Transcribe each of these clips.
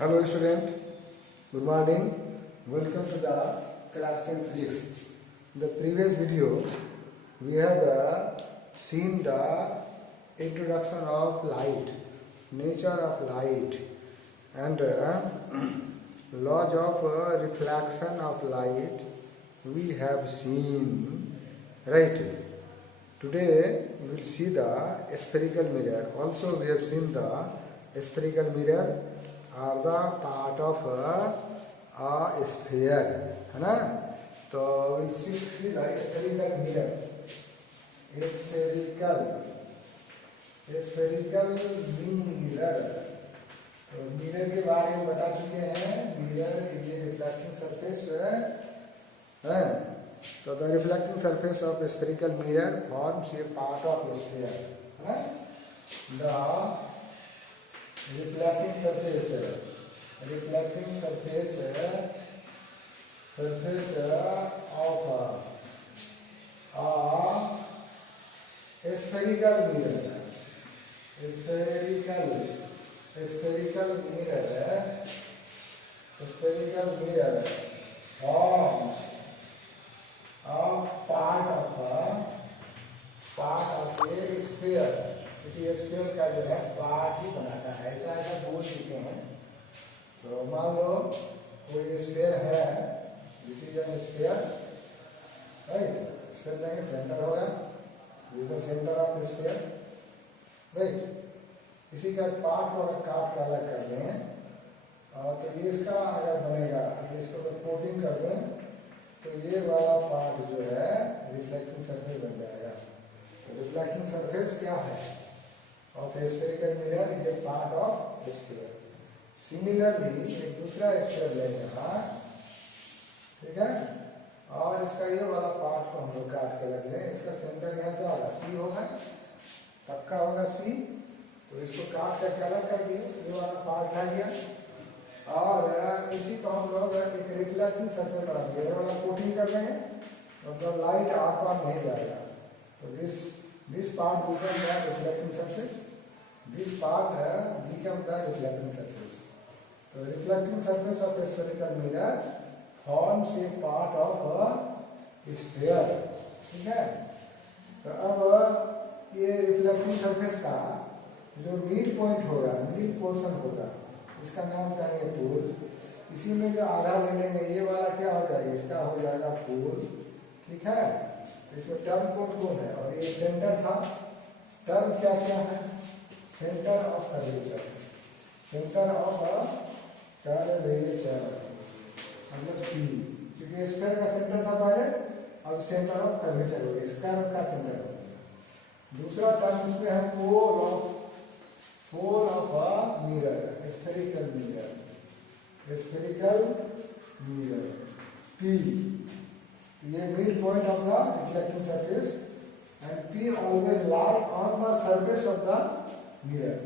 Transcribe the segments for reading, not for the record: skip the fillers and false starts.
Hello student, good morning. Welcome to the class 10 physics. In the previous video, we have seen the introduction of light, nature of light, and laws of reflection of light. We have seen, right? Today we will see the spherical mirror. Also, we have seen the spherical mirror are the part of a sphere, है ना? तो we'll see the spherical mirror. Spherical mirror. तो mirror के बारे में बता चुके हैं. Mirror is a reflecting surface है. So the reflecting surface of a spherical mirror forms a part of a sphere. Right? The reflecting surface of a spherical mirror. Spherical mirror forms a part of a sphere. किसी sphere का जो है part ही बनाता है. ऐसा ऐसा बोल चुके हैं. तो मान लो कोई स्फीयर है. This is an sphere, right. Sphere का सेंटर होगा. This is the centre of sphere, right. इसी का पार्ट को अगर काट के अलग कर दें तो ये इसका अगर बनेगा, इसको अगर कोटिंग कर दें तो ये वाला पार्ट जो है रिफ्लेक्टिंग सरफेस बन जाएगा. तो रिफ्लेक्टिंग सरफेस क्या है of a spherical mirror is a part of a sphere. Similarly, एक दूसरा स्फीयर लेंगे, ठीक है, और इसका ये वाला पार्ट को हम लोग काट के रख लें. इसका सेंटर यहाँ क्या होगा? सी होगा, पक्का होगा सी. तो इसको काट करके अलग कर दिए. ये वाला पार्ट आ गया और इसी को हम लोग एक रिफ्लेक्टिंग सरफेस बना दिए. ये वाला कोटिंग कर देंगे, मतलब लाइट आर पार नहीं जाएगा. तो this part becomes the reflecting surface. This part becomes the reflecting surface. So reflecting surface of a spherical mirror forms a part of a sphere. ठीक है. तो अब ये रिफ्लेक्टिंग सरफेस का जो मिड पॉइंट होगा, मिड पोर्शन होगा, इसका नाम कहेंगे पोल. इसी में जो आधा ले लेंगे, ये वाला क्या हो जाएगा? इसका हो जाएगा पोल. ठीक है. इसमें टर्म कौन है? और ये सेंटर था. टर्म क्या क्या है? Centre of curvature. Centre of curvature मतलब सी, क्योंकि स्फीयर का सेंटर था पहले, अब सेंटर ऑफ कर्वेचर हो गया. इस कर्व का सेंटर हो गया. दूसरा टर्म इसमें है pole of a mirror, spherical mirror P. ये mid point of the reflecting surface and P always lie on the surface of the mirror.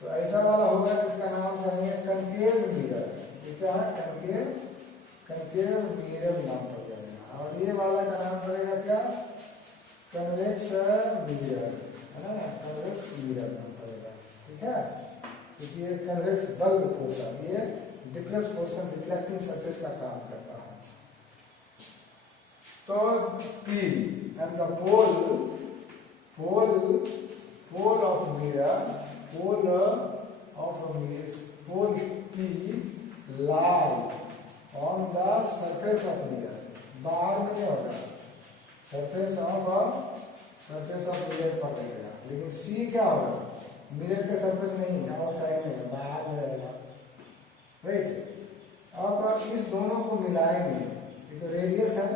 तो ऐसा वाला होगा जिसका नाम कहेंगे कनकेव मिरर. क्या है? कनकेव मिरर नाम पड़ जाएगा. और ये वाला का नाम पड़ेगा क्या? कन्वेक्स मिरर, है ना? कन्वेक्स मिरर नाम पड़ेगा. ठीक है. क्योंकि ये कन्वेक्स बल्ब पोर्शन, ये डिफ्यूज पोर्शन रिफ्लेक्टिंग सरफेस का काम करता है. तो P and the pole of mirror, pole P lie on the surface of mirror. बाहर में नहीं होगा, surface of mirror पर रहेगा. लेकिन C क्या होगा? मिरर के सरफेस नहीं है, आउटसाइड में है, बाहर में रहेगा, राइट. अब इस दोनों को मिलाएंगे. ये तो रेडियस है,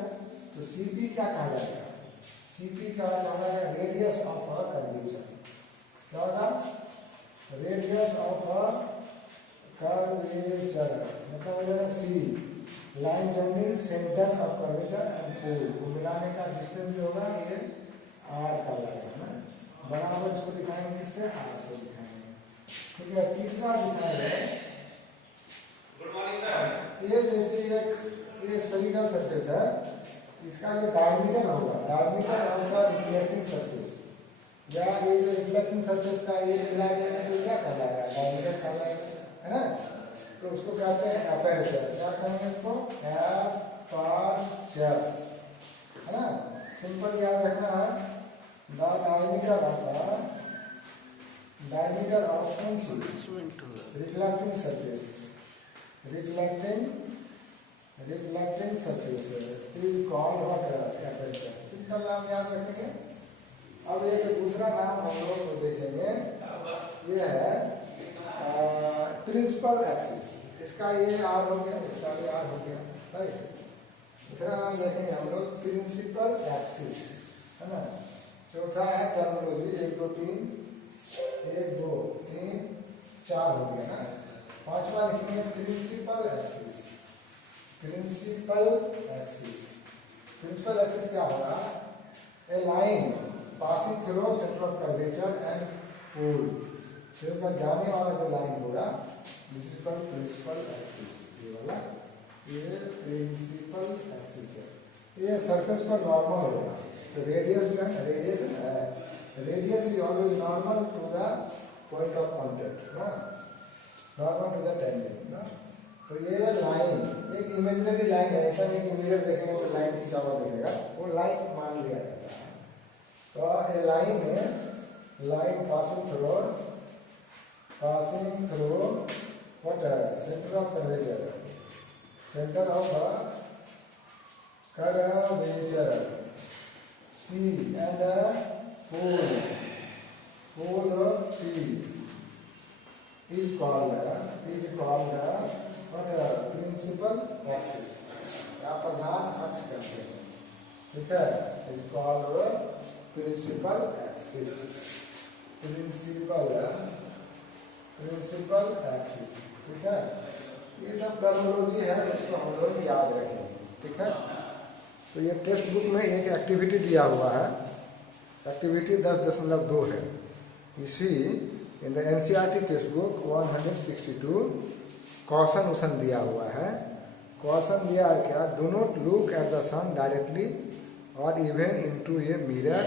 तो CP क्या कहा जाएगा? CP क्या होगा? Radius of a curvature. क्या होगा? रेडियस ऑफ अ कर्वेचर मतलब हो जाएगा C. Line joining centres of curvature and pole को मिलाने का डिस्टेंस जो होगा ये R का लगेगा ना. बराबर इसको दिखाएंगे किससे? R से दिखाएंगे. ठीक है. तीसरा दिखाएंगे. Good morning sir. ये जैसे एक स्फेरिकल सरफेस है, इसका जो डायमीटर होगा, diameter of the reflecting surface, या ये जो रिफ्लेक्टिंग सरफेस का ये मिला देना तो क्या कहलाएगा? डायमीटर कहलाएगा, है ना. तो उसको कहते हैं एपर्चर। क्या कहेंगे इसको? एपर्चर, है ना। सिंपल याद रखना है, the diameter of reflecting surface is called what? Aperture. Simple नाम याद रखेंगे। अब एक दूसरा नाम हम लोग को देखेंगे, ये है प्रिंसिपल एक्सिस। इसका ये आर हो गया, इसका भी आर हो गया, राइट। दूसरा नाम देखेंगे हम लोग प्रिंसिपल एक्सिस, है ना। चौथा है टर्मिनोलॉजी, 1 2 3 4 हो गया ना। पांचवा लिखेंगे प्रिंसिपल एक्सिस। प्रिंसिपल एक्सिस क्या होगा? A line passing through centre of curvature and pole. सिर पर जाने वाला जो लाइन होगा, this is called principal axis. ये वाला ये प्रिंसिपल एक्सिस है। ये सरफेस पर नॉर्मल होगा। तो रेडियस जो है, radius is always normal to the point of contact, ना, नॉर्मल टू द टेंजेंट, ना। तो ये लाइन एक इमेजिनरी लाइन है, ऐसा नहीं कि मिरर देखेंगे तो लाइन खींचा हुआ दिखेगा, वो लाइन मान लिया जाता है। तो ये लाइन है, line passing through what? Center of curvature, center of curvature, C and pole P is called what? Principal axis, या प्रधान अक्ष कहते हैं, ठीक है। is called principal axis, principal axis, ठीक है। ये सब टर्मिनोलॉजी है, उसको हम लोग याद रखेंगे, ठीक है। तो ये टेक्स्ट बुक में एक एक्टिविटी दिया हुआ है, एक्टिविटी 10.2 है। इसी in the NCERT text book 162 question उसन दिया हुआ है। क्वेश्चन दिया है क्या? Do not look at the sun directly और even into a mirror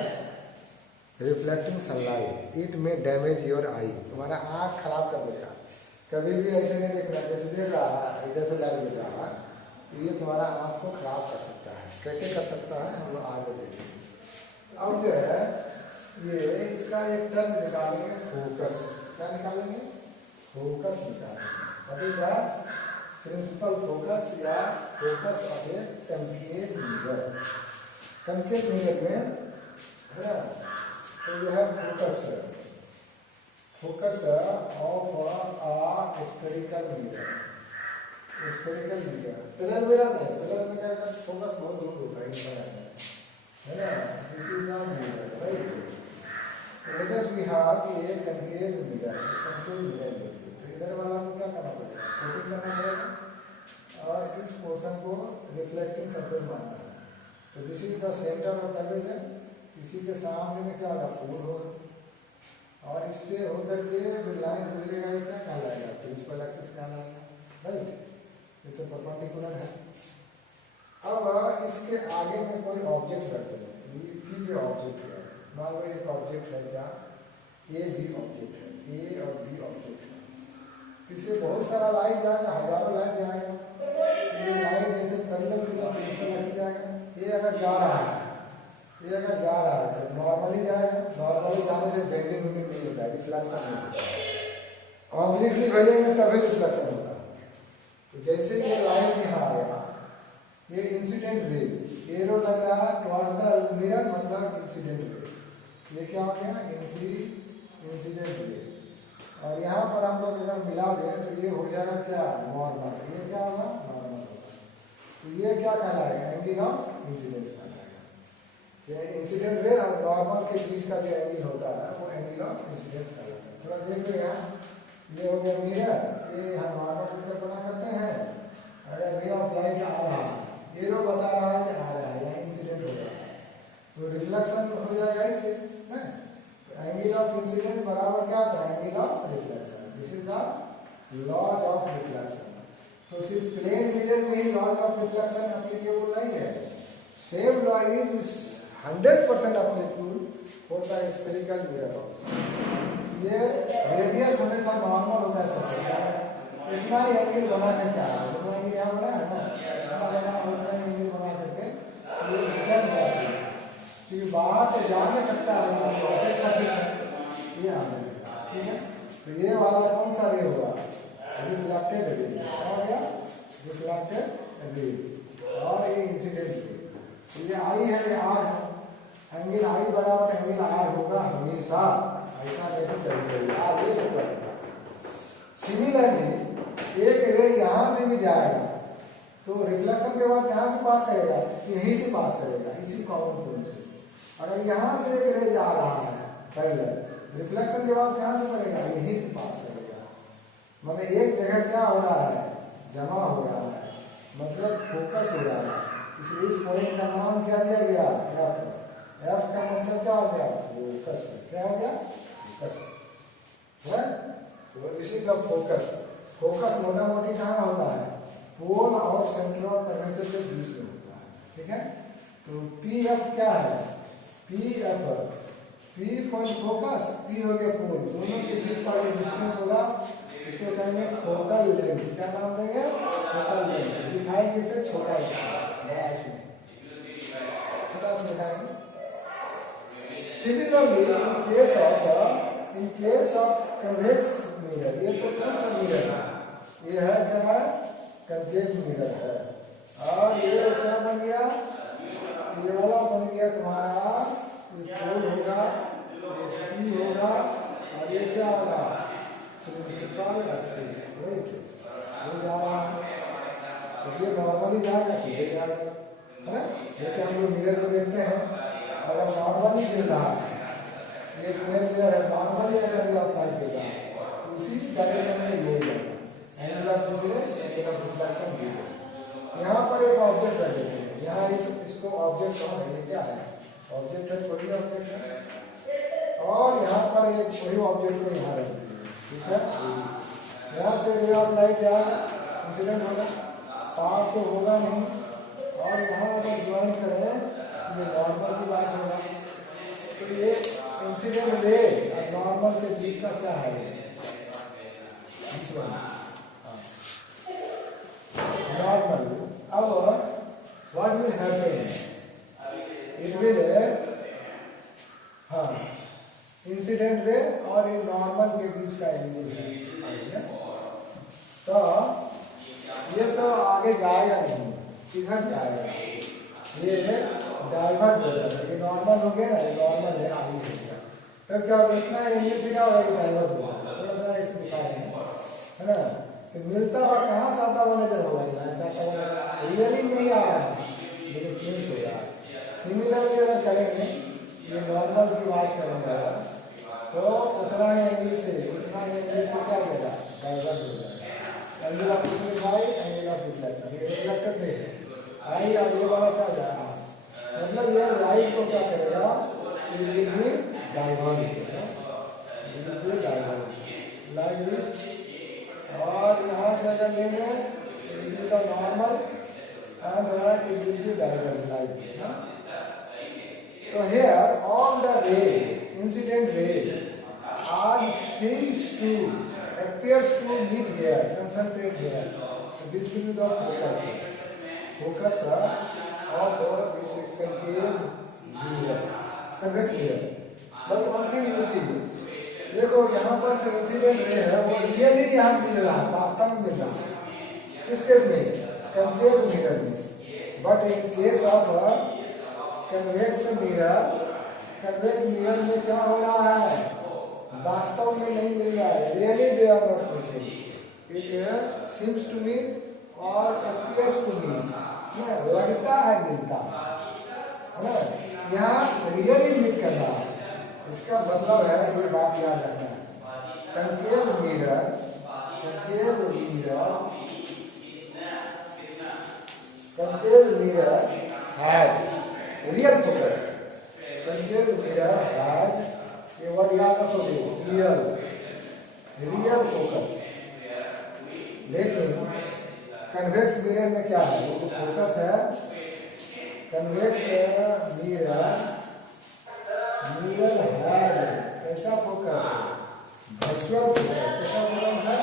reflecting sunlight, it may damage your eye. तुम्हारा आँख खराब कर देगा। कभी भी ऐसे नहीं देखना, जैसे देख रहा है इधर से लाइट देख रहा है, ये तुम्हारा आँख को खराब कर सकता है। कैसे कर सकता है हम लोग आगे देखेंगे। अब जो है ये इसका एक टर्म निकालेंगे, फोकस। क्या निकालेंगे? फोकस निकालेंगे। अभी क्या? प्रिंसिपल फोकस या focus of a concave mirror. Concave mirror में है ना, तो यह है फोकस ऑफ स्फेरिकल मिरर। पिलर मिरर नहीं, पिलर में क्या फोकस बहुत दूर होता है ना। This is the mirror, right. Let us we have a concave mirror. तो इधर वाला को क्या करना पड़ेगा? फोकस करना पड़ेगा और इस पोर्शन को रिफ्लेक्टिंग सरफेस मानना है। तो this is the centre of curvature. इसी के सामने में क्या होगा? पोल होगा, और इससे होकर के जो लाइन गुजरेगा ये क्या कहलाएगा? प्रिंसिपल एक्सिस कहलाएगा, राइट। ये तो परपेंडिकुलर है। अब इसके आगे में कोई ऑब्जेक्ट रखते हैं, ये ऑब्जेक्ट है, मान लो एक ऑब्जेक्ट है, क्या? ए बी ऑब्जेक्ट है, ए और बी ऑब्जेक्ट है। इससे बहुत सारा लाइट जाएगा, हजारों लाइट जाएगा। ये लाइट जैसे प्रिंसिपल एक्सिस जाएगा। ये अगर जा रहा है तो नॉर्मली जाएगा। नॉर्मली जाने से बेंडिंग नहीं होता है, रिफ्लेक्शन नहीं होता है। ऑब्लिकली भेजेंगे तभी रिफ्लेक्शन होगा। तो जैसे ये लाइन यहाँ आएगा, ये इंसिडेंट रे, एरो लग रहा है टुवर्ड्स द मिरर, मतलब इंसिडेंट रे। ये क्या हो गया? Incident ray. और यहाँ पर हम लोग अगर मिला दें तो ये हो जाएगा क्या? नॉर्मल। ये क्या होगा? नॉर्मल होगा। तो ये क्या कहलाएगा? एंगल ऑफ इंसिडेंस कहलाएगा। इंसिडेंट रे और नॉर्मल के बीच का जो एंगल होता है वो एंगल ऑफ इंसिडेंस कहलाता है। थोड़ा देख लो यहाँ, ये हो गया मिरर, ये हम नॉर्मल की तरफ बना करते हैं। अगर रे ऑफ लाइट आ रहा है, एरो बता रहा है कि आ रहा है, यहाँ इंसिडेंट हो रहा है, तो रिफ्लेक्शन हो जाएगा इससे ना। एंगल ऑफ इंसिडेंस बराबर क्या होता है? Angle of reflection. This is the laws of reflection. तो सिर्फ प्लेन मिरर में ही लॉज ऑफ रिफ्लेक्शन एप्लीकेबल नहीं है। सेम लॉ इज 100% एप्लीकेबल होता है स्फेरिकल मिरर ऑल्सो। ये रेडियस हमेशा नॉर्मल होता है सबका, इतना ही एंगल बना करके आ रहा है, इतना एंगल यहाँ बना है ना, इतना बना उतना ही एंगल बना करके ये रिटर्न कर दिया, क्योंकि बाहर तो जा नहीं सकता है, ऑब्जेक्ट सर्विस है, ये आ जाएगा, ठीक है। तो ये वाला कौन सा रे होगा, रिफ्लेक्टेड रे, क्या हो गया, रिफ्लेक्टेड रे, और ये इंसिडेंट रे। तो ये आई है, ये आर है, एंगल आई बराबर एंगल आर होगा हमेशा, ऐसा नहीं तो कभी आर ये होगा। सिमिलरली एक रे यहाँ से भी जाएगा तो रिफ्लेक्शन के बाद कहाँ से पास करेगा, यहीं से पास करेगा, इसी कॉमन पॉइंट से। अगर यहाँ से एक रे जा रहा है पैरेलल, रिफ्लेक्शन के बाद कहाँ से करेगा, यहीं से पास करेगा। मतलब एक जगह क्या हो रहा है, जमा हो रहा है, मतलब फोकस हो रहा है, इसलिए इस पॉइंट का नाम क्या दिया गया, एफ। एफ का मतलब क्या हो गया, फोकस। क्या हो गया, फोकस है। तो इसी का फोकस, फोकस मोटा मोटी कहाँ होता है, पोल और सेंटर ऑफ कर्वेचर के बीच में होता है, ठीक है। तो पी एफ क्या है, P F, P point focus, P हो गया पोल, दोनों के बीच का जो डिस्टेंस होगा इसको कहेंगे फोकल लेंथ। क्या नाम देंगे, फोकल लेंथ। दिखाई किसे, छोटा बड़ा इसमें छोटा दिखाएंगे। Similarly in case of convex mirror, ये तो कौन सा मिरर है, ये है क्या है, कन्वेक्स मिरर है। और ये क्या बन गया, ये वाला बन गया तुम्हारा, ये पोल होगा, ये सी होगा, और ये क्या होगा, प्रिंसिपल एक्सिस, ये जा रहा है। तो ये नॉर्मली जाएगा, सीधे जाएगा, है ना। जैसे हम लोग मिरर को देखते हैं, अगर नॉर्मली गिर रहा है, ये मिरर है, नॉर्मली अगर आप साइड देगा तो उसी डायरेक्शन में लोड जाएगा, angle of incidence, angle of reflection भी। यहाँ पर एक ऑब्जेक्ट रख देते हैं, यहाँ इसको ऑब्जेक्ट कौन है, ये क्या है, ऑब्जेक्ट है, कोई ऑब्जेक्ट है, और यहाँ पर एक वही ऑब्जेक्ट को यहाँ रख देते हैं, ठीक है। यहाँ से रे ऑफ लाइट जाएगा, इंसिडेंट होगा, पास तो होगा नहीं, और यहाँ अगर ज्वाइन करें ये नॉर्मल की बात होगा। तो ये इंसिडेंट रे और नॉर्मल के बीच का क्या है, नॉर्मल। अब what will happen, it will, हाँ, इंसिडेंट रे और इन नॉर्मल के बीच का एंगल है, तो ये तो आगे जाएगा नहीं, किधर जाएगा, ये डाइवर्ट हो जाएगा, ये नॉर्मल हो गया ना, ये नॉर्मल है, आगे हो गया, तो क्या इतना एंगल से क्या होगा, डाइवर्ट हो जाएगा। थोड़ा सा ऐसे दिखाए है ना, तो मिलता हुआ कहाँ से आता हुआ नजर होगा, ऐसा आता हुआ रियली नहीं आ रहा है, लेकिन सीम्स हो रहा है। सिमिलरली अगर करेंगे, ये नॉर्मल की बात करेंगे तो उतना ही एंगल से क्या होगा, डाइवर्ट हो जाएगा। Angle of incidence I, angle of reflection, ये रिफ्लेक्टेड नहीं है आई, और ये वाला क्या जा रहा है, मतलब ये लाइट को क्या करेगा, ये भी डाइवर्ट लाइक दिस। और यहाँ से अगर लेंगे तो normal and it will be divert like this. So here all the ray, incident rays are seems to appears to meet here, concentrate here. So this will be the focus. Focus of this concave mirror, convex mirror. But one thing you see, देखो यहाँ पर जो incident ray है वो really यहाँ मिल रहा है, वास्तव में मिल रहा है। किस केस में, कंकेव मिरर में। But in case of convex mirror में क्या हो रहा है, वास्तव में नहीं मिल रहा है, really they are not meeting, it seems to me और अपीयर्स टू मी, लगता है मिलता है ना, यहाँ रियली मीट कर रहा है। इसका मतलब है, ये बात याद रखना है, concave mirror has real focus, concave mirror has, ये वर्ड याद रखोगे, रियल फोकस। लेकिन कन्वेक्स मिरर में क्या है, वो जो फोकस है, कन्वेक्स मिरर है कैसा फोकस, वर्चुअल फोकस। कैसा फोकस है,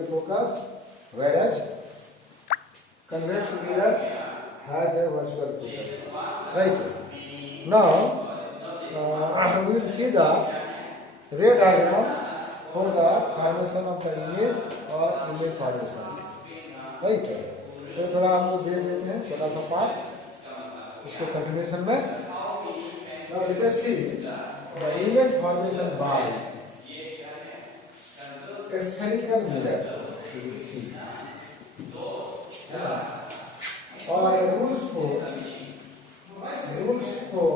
real focus, whereas convex mirror has a virtual focus. Right. Now we will see the ray diagram for the formation of the image or image formation. Right. तो थोड़ा हम लोग देख लेते हैं छोटा सा पार्ट इसको कंटिन्यूएशन में. Now let us see the image formation by spherical mirror. You will see. Or rules for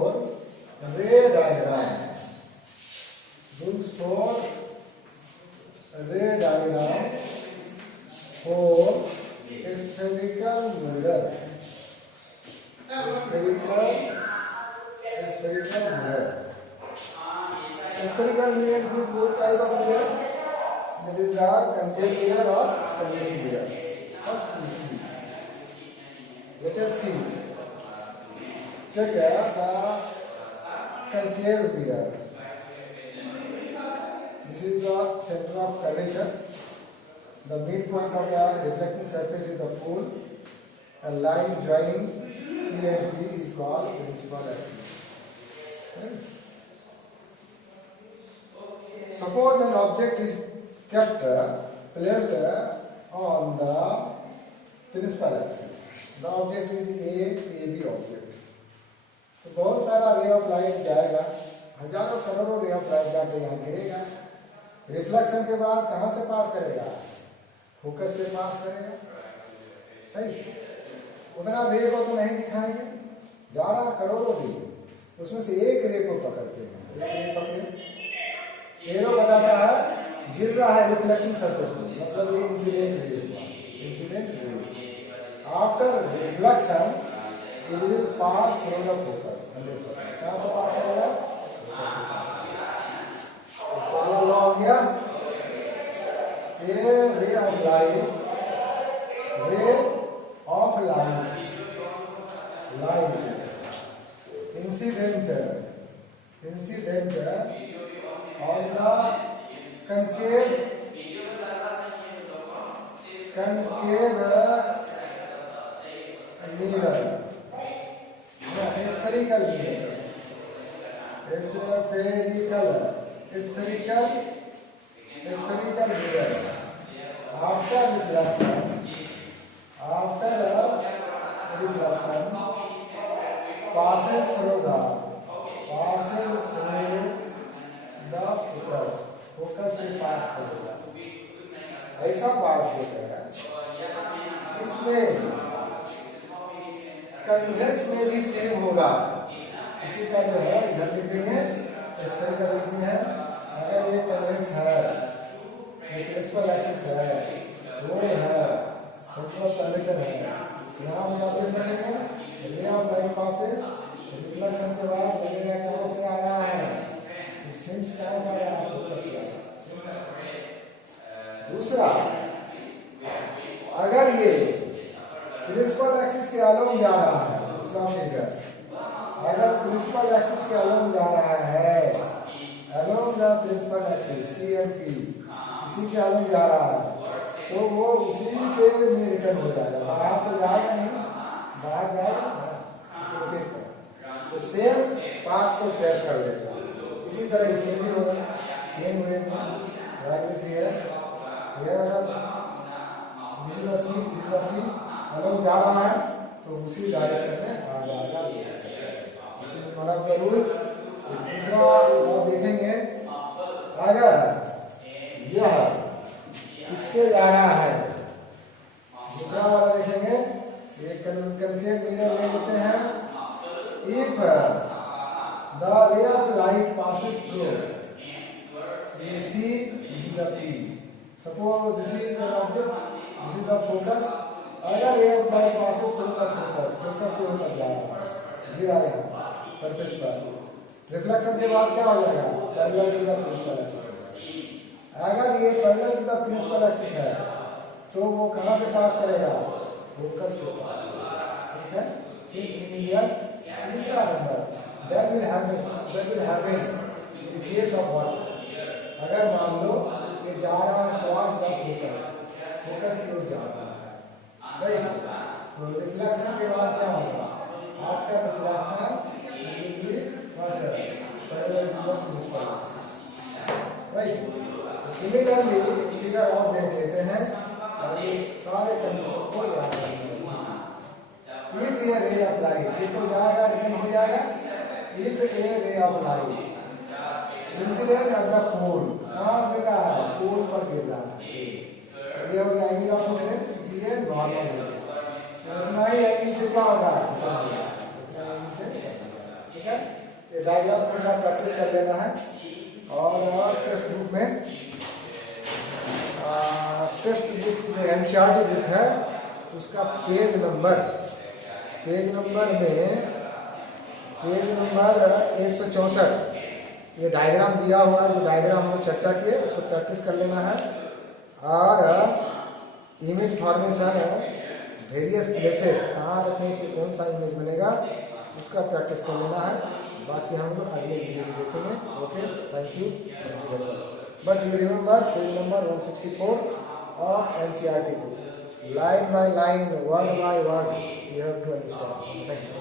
ray diagram. Rules for ray diagram for spherical mirror. Spherical mirror. Spherical mirror is both type of mirror. That is the concave mirror or convex mirror. First we see. Let us see. Check the concave mirror. This is the center of curvature. The midpoint of the reflecting surface is the pole. A line joining C and B is called principal axis. Right? Suppose an object is kept placed on the principal axis. The object is AB object. तो बहुत सारा रे of light जाएगा, हजारों करोड़ों रे of light जाके यहाँ गिरेगा. रिफ्लेक्शन के बाद कहाँ से पास करेगा? फोकस से पास करेगा. राइट. उतना रे को तो नहीं दिखाएंगे, ज्यादा करोड़ों रे, उसमें से एक रे को पकड़ते हैं. एक रे पकड़े, एरो बता रहा है गिर रहा है रिफ्लेक्टिंग सरफेस में, मतलब ये incident ray. After reflection it will pass through the focus 100%. कहाँ से पास करेगा? पहला लॉ हो गया a ray of light incident on the concave mirror, spherical mirror, spherical mirror. After reflection passes through the focus से पास करेगा. ऐसा बात होता है. इसमें कन्वेक्स में भी सेम होगा. इसी का जो है इधर लिखेंगे, स्फेरिकल लिखते हैं. अगर ये कन्वेक्स है, प्रिंसिपल एक्सिस है, रोल है, सेंटर ऑफ कन्वेक्शन है, यहाँ हम ऑब्जेक्ट रखेंगे. रे ऑफ लाइट पासेस रिफ्लेक्शन के बाद लगेगा कहाँ से आ रहा है, सिम्स कहाँ से आ रहा है, फोकस से. दूसरा, अगर ये प्रिंसिपल एक्सिस के अलोंग जा रहा है, दूसरा फिगर, अगर प्रिंसिपल एक्सिस के अलोंग जा रहा है, along the principal axis C and P, इसी के अलोंग जा रहा है, तो वो उसी के में रिटर्न हो जाएगा. बाहर तो जाएगा नहीं, बाहर जाएगा ना, तो सेम पाथ को ट्रेस कर लेगा. इसी तरह इसमें भी होगा, सेम वे में अलग जा रहा है तो उसी डायरेक्शन में आ जाएगा. मतलब जरूर दूसरा देखेंगे, अगर यह इससे जा रहा है, दूसरा वाला देखेंगे, एक कंकेव मिरर ले लेते हैं. If the ray of light passes through, you see this is the P. Suppose this is an object, this is the focus. अगर ray of light passes through the focus से ऊपर जा रहा है, गिर आएगा सरफेस पर. रिफ्लेक्शन के बाद क्या हो जाएगा? Parallel to the principal axis. अगर ये parallel to the principal axis है, तो वो कहाँ से पास करेगा? फोकस से पास करेगा. ठीक है. तीसरा number that will happen in case of what? अगर मान लो ये जा रहा है towards the focus, तो रिफ्लेक्शन के बाद क्या होगा? After reflection right. Similarly figure और देख लेते हैं, अभी सारे कंडीशन को याद रखना। If a ray of light, ये तो जाएगा रिटर्न हो जाएगा। If a ray of light incident at the pole, कहाँ गिर रहा है? पोल पर गिर रहा है। ये हो गया एंगल ऑफ इंसिडेंस, ये नॉर्मल है। इतना ही एंगल से क्या होगा? ठीक है, ये डायग्राम को थोड़ा प्रैक्टिस कर लेना है। और टेक्स्ट बुक में टेक्स्ट बुक जो एनसीईआरटी बुक है उसका पेज नंबर में पेज नंबर 164 ये डायग्राम दिया हुआ है। जो डायग्राम हम लोग चर्चा किए उसको प्रैक्टिस कर लेना है। और इमेज फॉर्मेशन वेरियस प्लेसेस कहाँ रखने से कौन सा इमेज बनेगा उसका प्रैक्टिस कर लेना है। बाकी हम लोग अगले वीडियो में देखेंगे। Okay, thank you very much. But you remember page number 164 of NCERT book, line by line, word by word, you have to understand. Thank you.